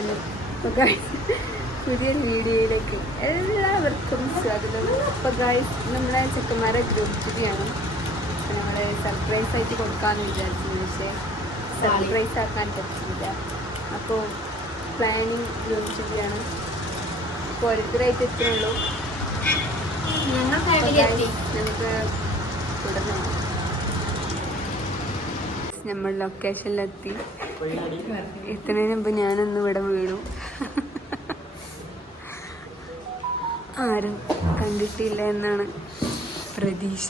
Channel അപ്പോൾ guys പുതിയൊരു വീഡിയോയിലേക്ക് എല്ലാവർക്കും സ്വാഗതം. അപ്പോൾ ഗൈസ് നമ്മളെ ചെക്കന്മാരെ ഗ്രൂപ്പ് സ്റ്റുഡിയാണ് നമ്മൾ സർപ്രൈസ് ആയിട്ട് കൊടുക്കാമെന്ന് വിചാരിച്ചു പക്ഷേ സർപ്രൈസ് ആക്കാൻ പറ്റില്ല അപ്പോൾ പ്ലാനിങ് ഗ്രൂപ്പ് സ്റ്റുഡിയാണ് അപ്പോൾ ഓരോരുത്തരായിട്ട് എത്തുന്നുള്ളൂ നമുക്ക് തുടങ്ങാം നമ്മൾ ലൊക്കേഷനിലെത്തി എത്തുന്നതിന് മുമ്പ് ഞാനൊന്ന് ഇവിടെ വീണു. ആരും കണ്ടിട്ടില്ല എന്നാണ് പ്രതീക്ഷ.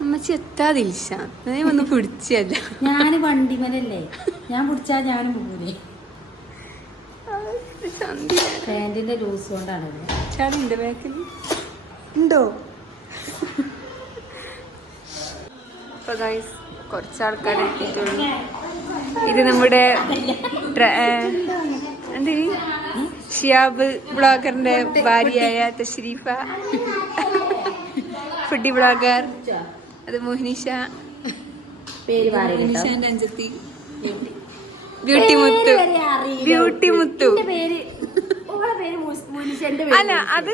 അമ്മച്ചി എത്താതില്ല ഞാൻ ഒന്ന് പിടിച്ചല്ല. ഞാൻ വണ്ടിമലല്ലേ. ഞാൻ പിടിച്ചാ ഞാനും പോകൂലേ. പാന്റിന്റെ ലൂസ് കൊണ്ടാണ്. ചാടി ഉണ്ട് ബാക്കിൽ ഉണ്ടോ? അപ്പൊ ഗൈസ് കുറച്ച് ആൾക്കാർ എത്തിയിട്ടുള്ളൂ. ഇത് നമ്മുടെ ട്ര- ഏ, എന്ത്? ഷിയാബ് ബ്ലോഗറിന്റെ ഭാര്യയായ തഷ്രീഫ. ഫുഡി ബ്ലോഗർ അത് മോഹിനിഷ. മോഹിനിഷാന്റെ അഞ്ചത്തി. ബ്യൂട്ടി മുത്തു. ബ്യൂട്ടി മുത്തു. അല്ല അത്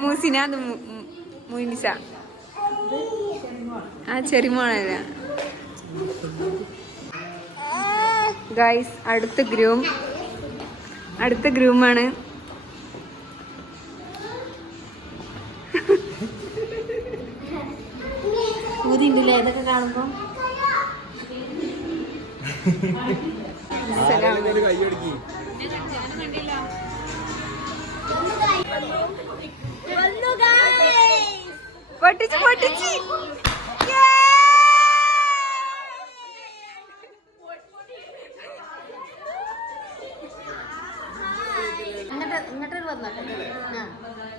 മൂസിന അത് മു- മു- മുനിസ ആ ചെറിമോളല്ല ഗൈസ് അടുത്ത ഗ്രൂം അടുത്ത ഗ്രൂമാണ് ഊതിണ്ടില്ലേ ഇതൊക്കെ കാണുമ്പോ. പൊട്ടിച്ച് പൊട്ടിച്ച്.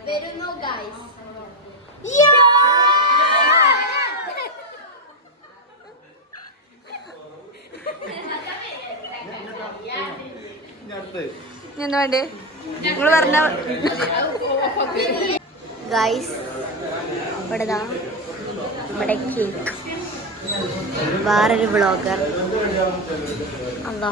വരുന്നു ഗായ്സ് എന്താ വേണ്ടേ? നിങ്ങൾ പറഞ്ഞ ഗായ്സ് ഇവിടെ ദാ നമ്മുടെ കേക്ക് വേറൊരു ബ്ലോഗർ അല്ലോ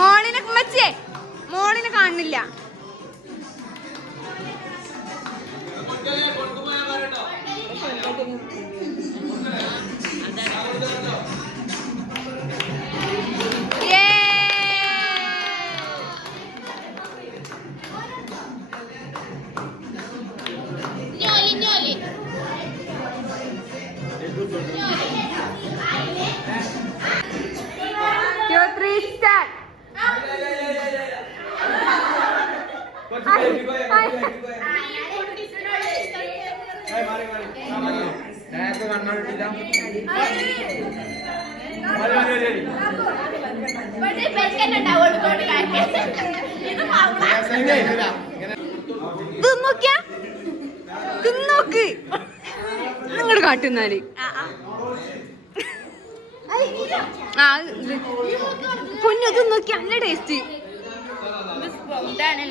മോളിനെ മച്ചേ മോളിനെ കാണുന്നില്ല. തിന്നോക്ക് നിങ്ങട് കാട്ടുന്നാൽ. ആ ഇത്. പൊന്നു തിന്നോക്കി നല്ല ടേസ്റ്റ്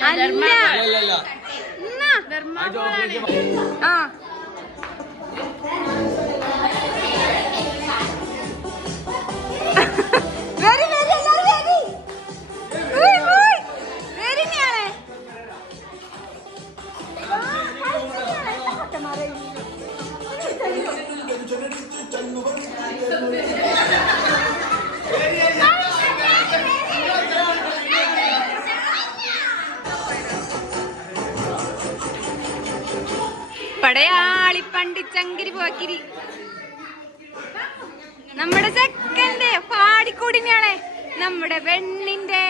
അല്ല? ആ. പടയാളി ചങ്കിരി പോക്കിരി. നമ്മുടെ സെക്കൻഡ് പാടിക്കൂടിനെയാണേ നമ്മുടെ പെണ്ണിന്റെ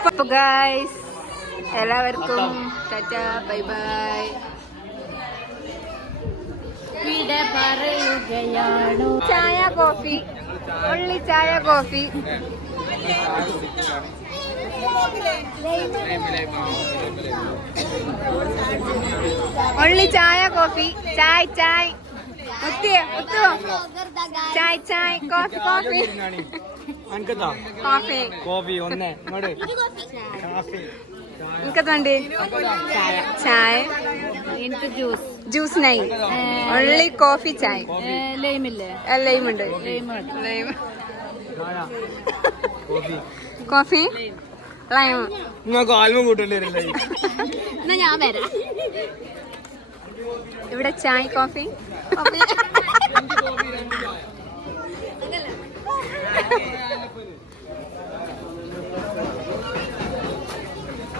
അപ്പൊ ഗൈസ് എല്ലാവർക്കും ടാറ്റ ബൈ ബൈ. പറയുകയാണോ. ചായ കോഫി. ഉള്ളി ചായ കോഫി. ഉള്ളി ചായ കോഫി. ചായ് ചായ്. ഒത്തിയ ഒത്തുവോ ചായ് ചായ് കോഫി കോഫി. കോഫി. കോഫി ഒന്നേ എനിക്കതുണ്ട് ചായ. എനിക്ക് ജ്യൂസ്. ജ്യൂസ് നൈ. ഉള്ളി കോഫി ചായ. ലൈമില്ലേ? ലൈമുണ്ട്. ഉണ്ട് ലൈം കോഫി? കോഫി ലൈം നിങ്ങൾക്ക് ആൽബം കൂട്ടേണ്ടി വരില്ല. എന്നാ ഞാൻ വരാം. ഇവിടെ ചായ കോഫി? കോഫി.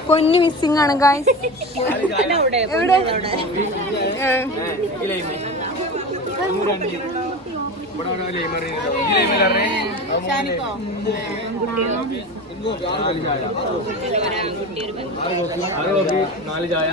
പൊന്നി മിസ്സിംഗ് ആണ് ഗായ്സ് എവിടെ? നാല് ചായ.